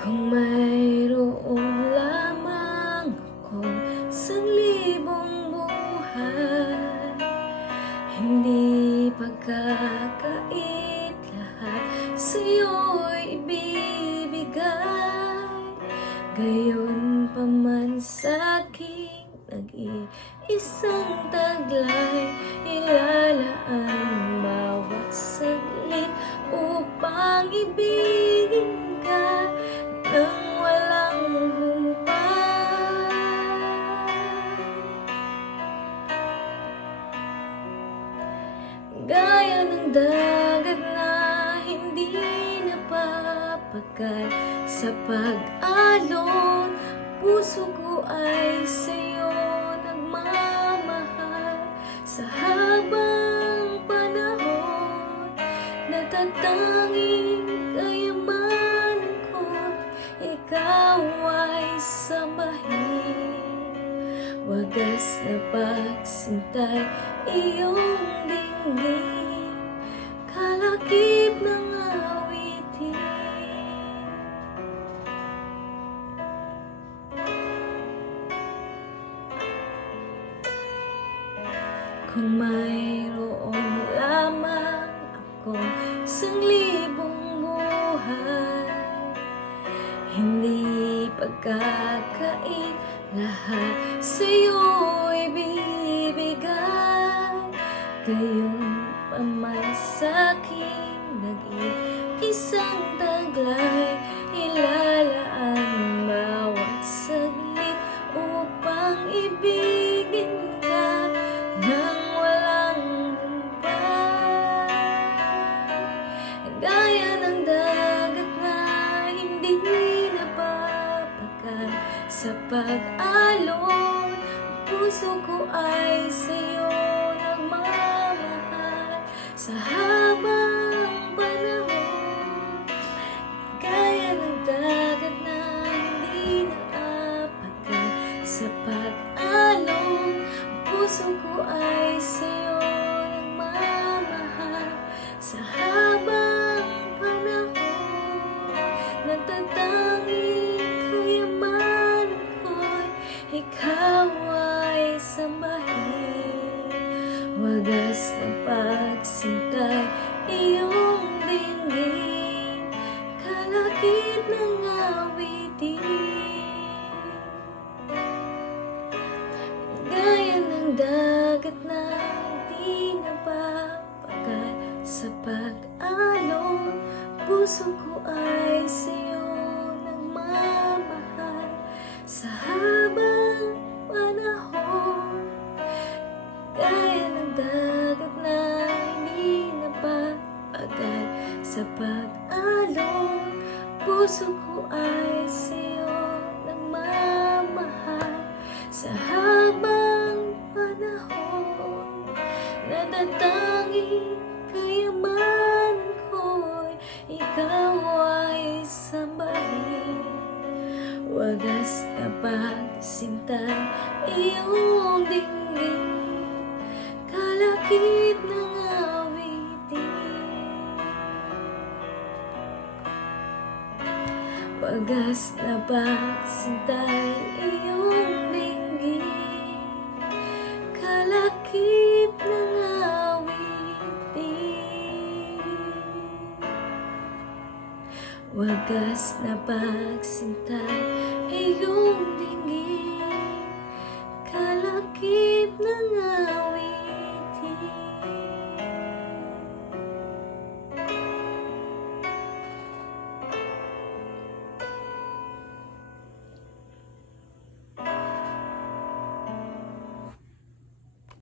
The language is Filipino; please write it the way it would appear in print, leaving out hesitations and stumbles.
Kung mayroon lamang akong 1,000 buhay, hindi pagkakait lahat sa'yo'y ibibigay. Gayon pa man sa'king nag-iisang taglay, ilalaan bawat saglit upang ibigin ka nang walang humpay. Gaya ng dagat na hindi napapagal sa pag-alon, puso ko ay sa'yo nagmamahal. Sa habang panahon, natatanging kayamanan ko, ikaw ay sambahin. Wagas na pagsintay, iyong dinggin, kalakip ng awitin. Kung mayroon lamang akong 1,000 buhay, hindi pagkakait lahat sa'yo'y bibigay. Gayon pa man sa'king nag-iisang taglay, ilalaan bawat saglit upang ibigin ka nang walang humpay. Gaya ng dagat na hindi napapagal sa pag-alon, ang puso ko ay sa'yo nagmamahal. Sa habang panahon, gaya ng dagat na hindi napapagal sa pag-alon, ang puso ko ay sa'yo nagmamahal. Sa habang panahon, natatanging kayamanan ko'y ikaw ay sambahin. Wagas na pagsintay, iyong dinggin, kalakip ng awitin. Gaya ng dagat na di napapagal sa pag-alon, puso ko ay sa'yo nagmamahal. Sa habang panahon, gaya ng dagat na hindi napapagal sa pag-alon, puso ko ay sa'yo nagmamahal. Sa habang panahon, natatanging kayamanan ko'y ikaw ay sambahin. Wagas na pagsintay, iyong dinggin, kalakip ng awitin. Wagas na pagsintay, iyong dinggin, kalakip ng awitin. Wagas na pagsintay, iyong dinggin, kalakip ng awitin.